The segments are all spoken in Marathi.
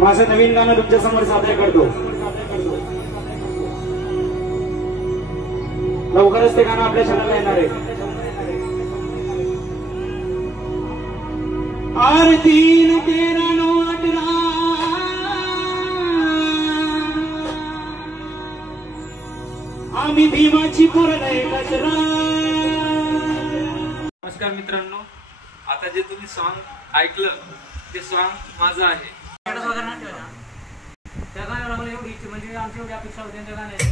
माझं नवीन गाणं तुमच्या समोर सादर करतो. लवकरच ते गाणं आपल्या चॅनलला येणार आहे. आर 3 13 9 18 आम्ही भीमाची पोरलय कचरा. नमस्कार मित्रांनो, आता जे तुम्ही सॉन्ग ऐकलं ते सॉन्ग माझं आहे. त्या गाण्याला मला एवढी इच्छा म्हणजे आमची एवढी अपेक्षा होती त्या गाण्याची.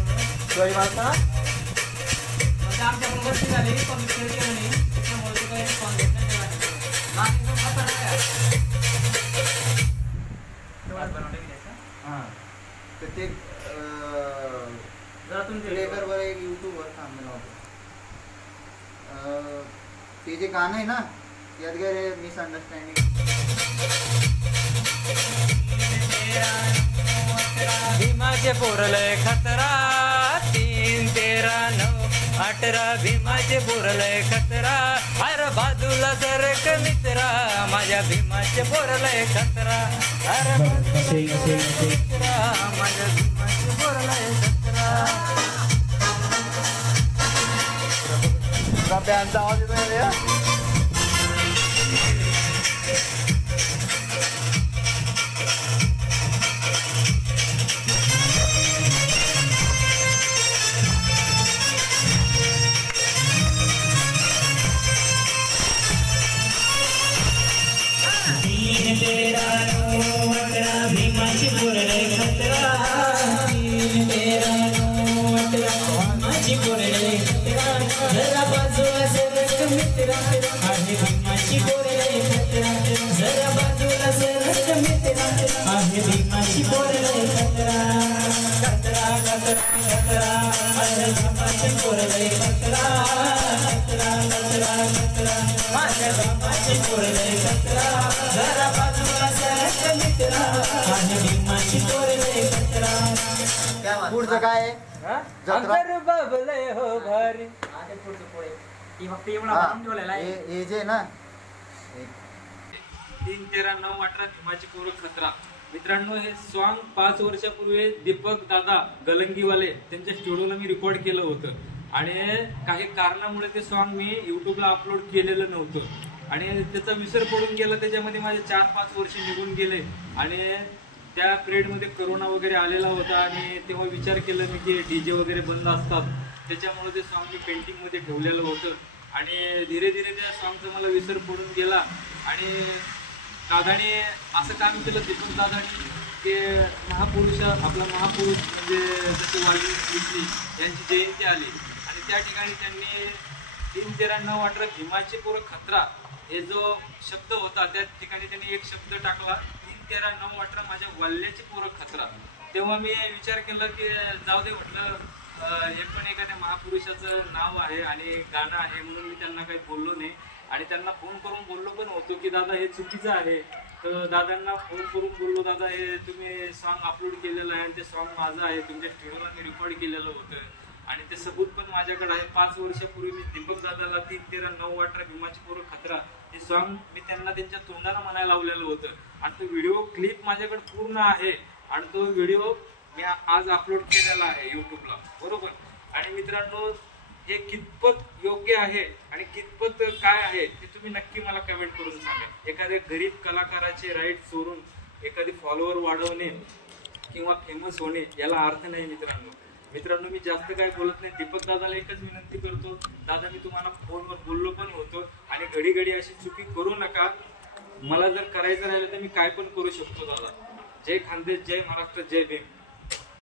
आमच्या पण गोष्टी झाली पण त्यामुळे ते काही रिस्पॉन्स देत नाही. तर ते जरा तुमच्या लेकरवर एक यूट्यूबवर थांबलेलं होतं. ते जे गाणं आहे ना, यात गेले मिसअंडरस्टँडिंग. भीमाचे पोरलय खतरा 3 13 9 18 भीमाचे पोरलय खतरा. अरे बाजूला सरक मित्रा माझ्या भीमाचे पोरलय खतरा. अरे मित्रा माझ्या भीमाचे पोरलय खतरा. बँडचा आवाज येतो या. भीमाची पोरलय खतरा 3 13 9 18 भीमाची पोरलय खतरा. जरा बाजूला सरक मित्रा आहे भीमाची पोरलय खतरा. जरा बाजूला सरक मित्रा आहे भीमाची पोरलय खतरा. खतरा खतरा खतरा आहे भीमाची पोरलय खतरा. खतरा खतरा खतरा माझ्या भीमाची पोरलय खतरा. जरा बाजूला सरक मित्रा आहे भीमाची पोरलय खतरा. पुढचं काय आहे? अंतर बबलय हो भारी. पुढचं पुढे फक्त एवढा म्हणून ठेवलेला आहे. हे जे ना 3 13 9 18 भीमाची पोरं खतरा. मित्रांनो, हे सॉन्ग 5 वर्षापूर्वी दीपक दादा गलंगीवाले त्यांच्या स्टुडिओला मी रेकॉर्ड केलं होतं आणि काही कारणामुळे ते सॉन्ग मी युट्यूबला अपलोड केलेलं नव्हतं आणि त्याचा विसर पडून गेला. त्याच्यामध्ये माझे 4-5 वर्ष निघून गेले आणि त्या पिरियडमध्ये करोना वगैरे आलेला होता आणि तेव्हा विचार केला मी की डीजे वगैरे बंद असतात, त्याच्यामुळे ते सॉन्ग मी पेंटिंगमध्ये ठेवलेलं होतं आणि धीरे धीरे त्या सॉन्गचा मला विसर पडून गेला. आणि दादाने असं काम केलं, दीपक दादाने, की आपला महापुरुष म्हणजे जसे वाल्मिकी यांची जयंती आली आणि त्या ठिकाणी त्यांनी 3 13 9 18 भीमाची पोरं खतरा हे जो शब्द होता त्या ठिकाणी त्यांनी एक शब्द टाकला 3 13 9 18 माझ्या वाल्याची पोरं खतरा. तेव्हा मी विचार केला की जाऊ दे, म्हटलं हे पण एखाद्या महापुरुषाचं नाव आहे आणि गाणं आहे म्हणून मी त्यांना काही बोललो नाही आणि त्यांना फोन करून बोललो पण होतो की दादा हे चुकीचं आहे. तर दादांना फोन करून बोललो, दादा हे तुम्ही सॉन्ग अपलोड केलेलं आहे आणि ते सॉन्ग माझं आहे, तुमच्या स्टुडिओला मी रेकॉर्ड केलेलं होतं आणि ते सबूत पण माझ्याकडे आहे. 5 वर्षापूर्वी मी दीपक दादाला 3 13 9 18 भीमाची पोरं खतरा हे सॉन्ग मी त्यांना त्यांच्या तोंडाला म्हणायला लावलेलं होतं आणि तो व्हिडिओ क्लिप माझ्याकडे पूर्ण आहे आणि तो व्हिडिओ मी आज अपलोड केलेला आहे युट्यूबला, बरोबर. आणि मित्रांनो, हे कितपत योग्य आहे आणि कितपत काय आहे ते तुम्ही नक्की मला कमेंट करून सांगा. एखाद्या गरीब कलाकाराचे राईट चोरून एखादी फॉलोअर वाढवणे किंवा फेमस होणे याला अर्थ नाही मित्रांनो. मी जास्त काय बोलत नाही. दीपक दादाला एकच विनंती करतो, दादा मी तुम्हाला फोनवर बोललो पण होतो आणि घडी घडी अशी चुकी करू नका. मला जर करायचं राहिलं तर मी काय पण करू शकतो दादा. जय खानदेश, जय महाराष्ट्र, जय भीम.